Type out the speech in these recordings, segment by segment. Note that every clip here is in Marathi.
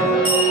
Música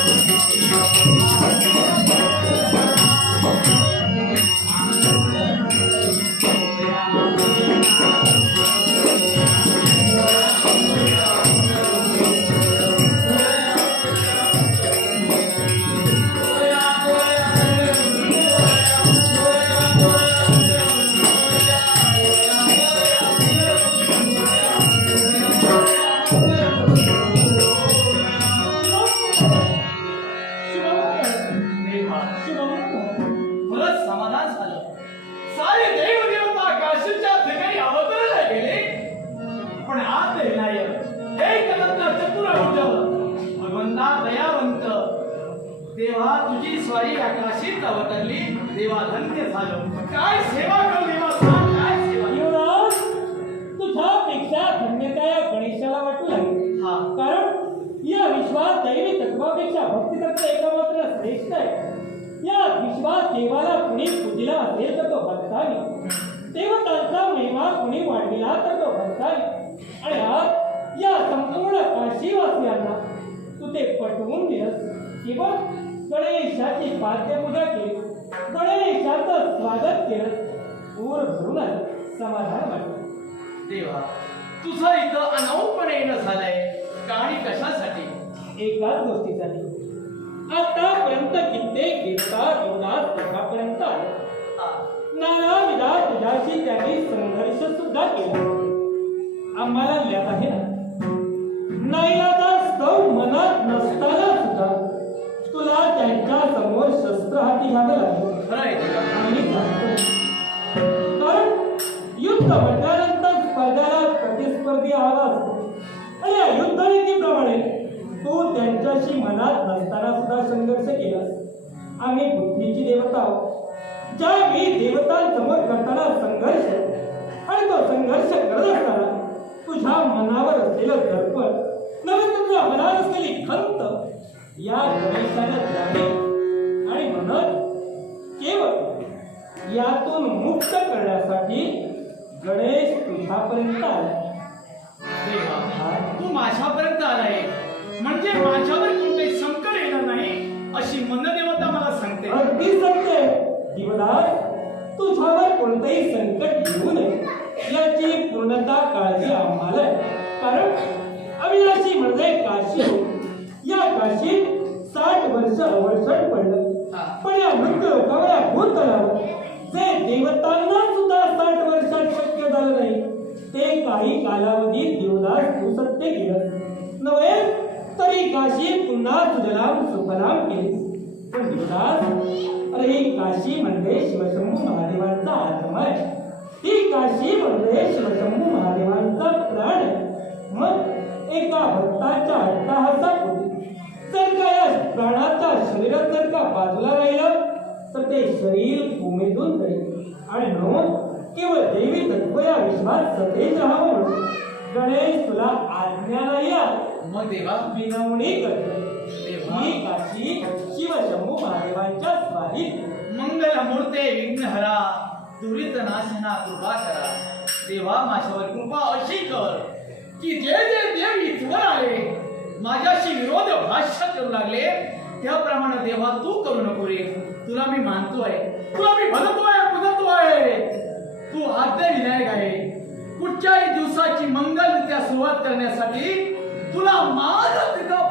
やった! तुझी स्वारी आकाशीत अवतरली देवा धन्य झालं. काय सेवा करू देवा काय सेवा? युवराज तुझ्यापेक्षा धन्यता या गणेशाला वाटू लागली. हा. कारण या विश्वास दैवी तत्वापेक्षा भक्ती तत्व एकमात्र श्रेष्ठ आहे. या विश्वास देवाला कुणी पूजिला असेल तर तो भक्तानी. देवतांचा महिमा कुणी वाढविला तर तो भक्तानी. आणि आज या संपूर्ण काशीवासियांना तू ते पटवून दिलंस. की बघ गणेशाची पाद्यपूजा केली. गणेशाचं स्वागत केलं. ऊर भरून आलं समाधान वाटलं. देवा तुझं इथं अनौपणे येणं झालंय. का आणि कशासाठी? एकाच गोष्टीसाठी. आतापर्यंत कित्येक देवता युगात तुझ्यापर्यंत आले. हा. नाना विधा तुझ्याशी त्यांनी संघर्ष सुद्धा केला. आम्हाला लिहित आहे ना? नाईलाजास्तव मनात नसताना संघर्ष करत असताना तुझ्या मनावर असलेलं दर्पण नव्हे तर तुझ्या मनावर असलेली खंत या गणेशाने जाणे आणि म्हणत केवळ यातून मुक्त करण्यासाठी गणेश तुझ्यापर्यंत आला. तू माझ्यापर्यंत आलाय म्हणजे माझ्यावर कोणते संकट येणार नाही अशी मनदेवता मला सांगते. अगदी सांगते. दिवदास तुझ्यावर कोणतंही संकट येऊ नये. याची पूर्णता काळजी आम्हाला आहे. कारण अविनाशी म्हणजे काशी. या काशीत साठ वर्ष अवसर पडलं. पण या मृत्यू लोकांवर या भूतलावर जे देवतांना सुद्धा साठ वर्षात शक्य झालं नाही ते काही कालावधीत देवदास सत्य केलं नव्हे तरी काशी पुन्हा सुजलाम सुफलाम केली पण देवदास अरे ही काशी म्हणजे शिवशंभू महादेवांचा आत्मा आहे काशी म्हणजे शिवशंभू महादेवांचा प्राण? आहे मग एका भक्ताच्या अट्टहासापोटी जर का या प्राणाच्या शरीरात जर का बाजूला राहिलं तर ते शरीर भूमीतून जाईल. आणि म्हणून केवळ देवी तत्व या विश्वात सतेज राहावं म्हणून. गणेश तुला आज्ञा नाही. मग देवा. विनवणी करतो. ही काशी शिवशंभू महादेवांच्या स्वाधीन मंगल मूर्ते विघ्नहरा. दुरित नाशना कृपा करा देवा माझ्यावर कृपा अशी कर की जे जे देव इथवर आले माझ्याशी विरोध भाष्य करू लागले. त्याप्रमाणे देवा तू करू नको रे. तुला मी मानतोय. तुला मी भजतोय पुजतोय तू आद्य विनायक आहे. कुठच्याही दिवसाची मंगलरित्या सुरुवात करण्यासाठी तुला माझ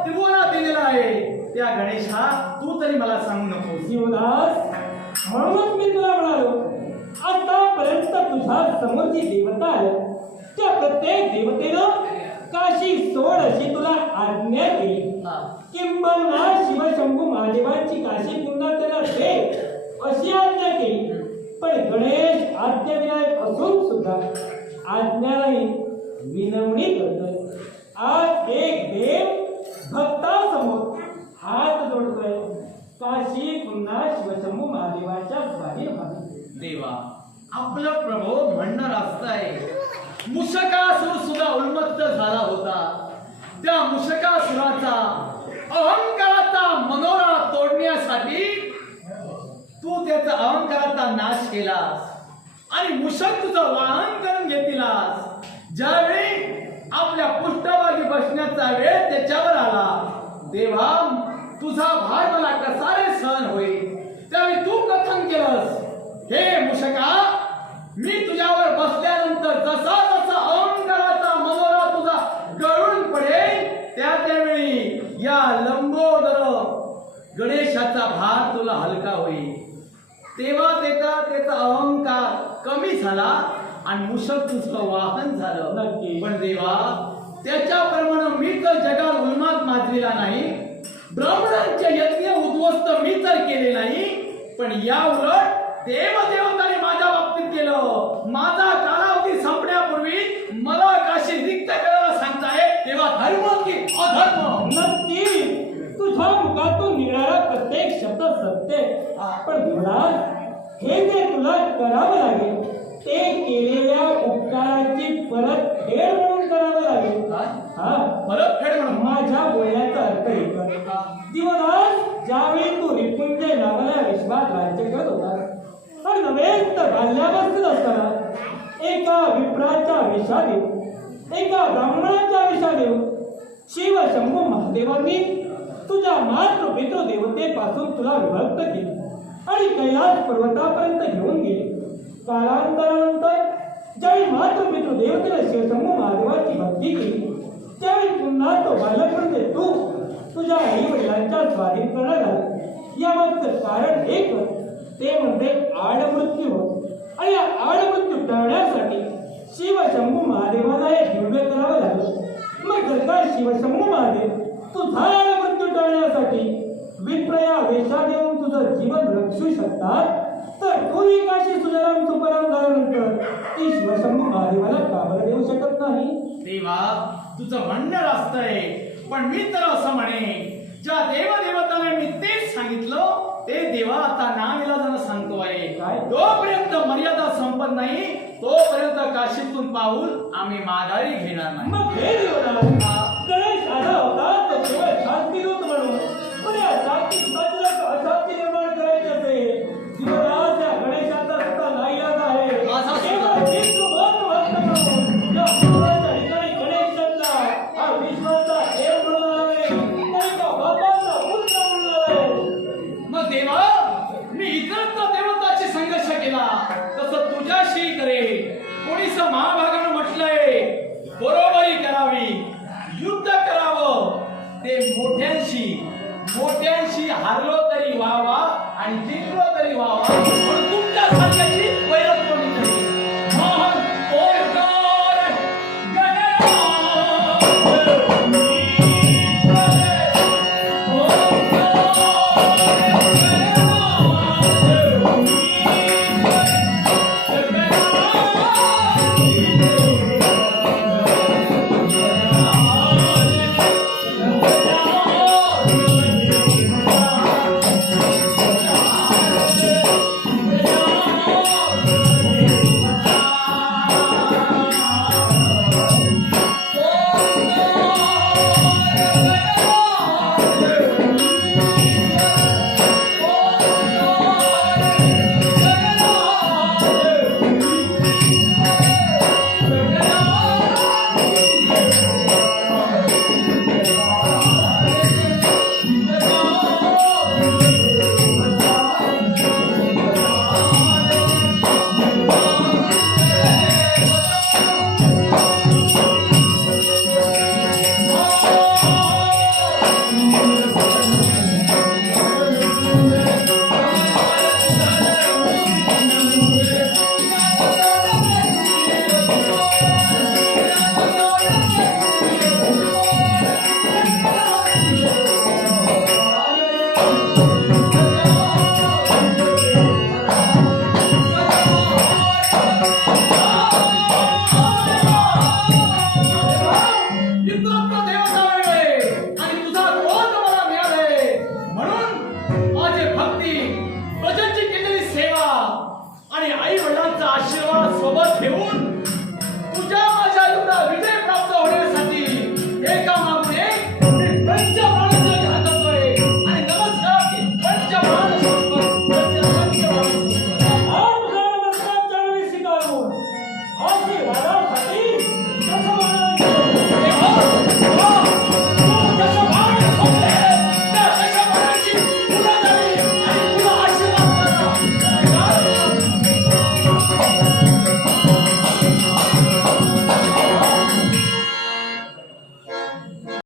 त्रिभुवनात दिलेला आहे. त्या गणेशा तू तरी मला सांगू नकोस. शिवदास म्हणूनच मी तुला म्हणालो. आतापर्यंत तुझ्या समोरची देवता आहे त्या प्रत्येक देवतेनं काशी सोड अशी तुला आज्ञा केली. किंबहुना शिवशंभू महादेवांची काशी पुन्हा त्याला दे अशी आज्ञा केली पण गणेश आद्यविनायक असून सुद्धा आज्ञा नाही विनवणी करतोय आज एक देव भक्तासमोर हात जोडतोय काशी पुन्हा शिवशंभू महादेवाच्या. देवा आपलं प्रभू म्हणणार असताय. मुषकासूर सुद्धा उन्मत्त झाला होता. त्या मुषकासुराचा अहंकाराचा मनोरा तोडण्यासाठी तू त्याचा अहंकाराचा नाश केलास. आणि मुषक तुझं वाहन करून घेतलास. ज्यावेळी आपल्या पृष्ठभागी बसण्याचा वेळ त्याच्यावर आला देवा तुझा भार मला कसा रे सहन होईल त्यावेळी तू कथन केलंस हे मुशका मी तुझ्यावर बसल्यानंतर जसा जसा अहंकाराचा मनोरा तुझा गळून पडेल त्या त्यावेळी या लंबोदर गणेशाचा भार तुला हलका होईल. तेव्हा त्याचा त्याचा अहंकार कमी झाला आणि मुशक तुझं वाहन झालं. नक्की. पण देवा त्याच्याप्रमाणे मी तर जगात उन्माद माजलेला नाही. ब्राह्मणांचे यज्ञ उद्ध्वस्त मी तर केले नाही. पण या उलट देवदेवताने माझ्या बाबतीत केलं माझा कालावधी संपण्यापूर्वी मला काशी रिक्त करायला सांगताय तेव्हा धर्म की अधर्म नक्की तुझ्या मुखातून निघणारा प्रत्येक शब्द सत्य आहे. हा. पण देवराज हे जे तुला करावं लागेल ते केलेल्या उपकाराची परत फेड म्हणून करावं लागेल? हा परत फेड म्हणून माझ्या बोलण्याचा अर्थ ऐक हा. दिवसराज ज्यावेळी तू रिपुंजय नावाला विश्वात राज्य करत होता आणि नव्हे तर बाल्यावस्थेत असताना एका विप्राच्या वेशादेव एका ब्राह्मणाच्या वेशादेव शिव शंभू महादेवांनी तुझ्या मातृ पितृ देवतेपासून तुला विभक्त केले आणि कैलास पर्वतापर्यंत घेऊन गेले. कालांतरानंतर ज्यावेळी मातृ पितृ देवतेने शिवशंभू महादेवाची भक्ती केली त्यावेळी पुन्हा तो बालक म्हणजे तू तुझ्या आई वडिलांच्या स्वाधीन करण्यात आला यामागचं कारण एक ते म्हणजे आडमृत्यू. होय. आणि या आडमृत्यू टाळण्यासाठी शिवशंभू महादेवाला एक दिव्य करावं लागलं. मग जर का शिवशंभू महादेव तुझा आडमृत्यू टळण्यासाठी विप्रया वेशा देऊन तुझं जीवन रक्षू शकतात तर तू एकाशी सुजलाम तुकाराम झाल्यानंतर ती शिवशंभू महादेवाला काबर देऊ शकत नाही? देवा तुझं म्हणणं असतंय पण मी तर असं म्हणे ज्या देवदेवताने मी तेच सांगितलं ते देवा आता नाही काय जोपर्यंत मर्यादा संपत नाही तोपर्यंत काशीतून पाहून आम्ही माघारी घेणार नाही मग हे दिवस आला. हा. गणेश आला होता तो केवळ शांती दूत म्हणून पण या जातीत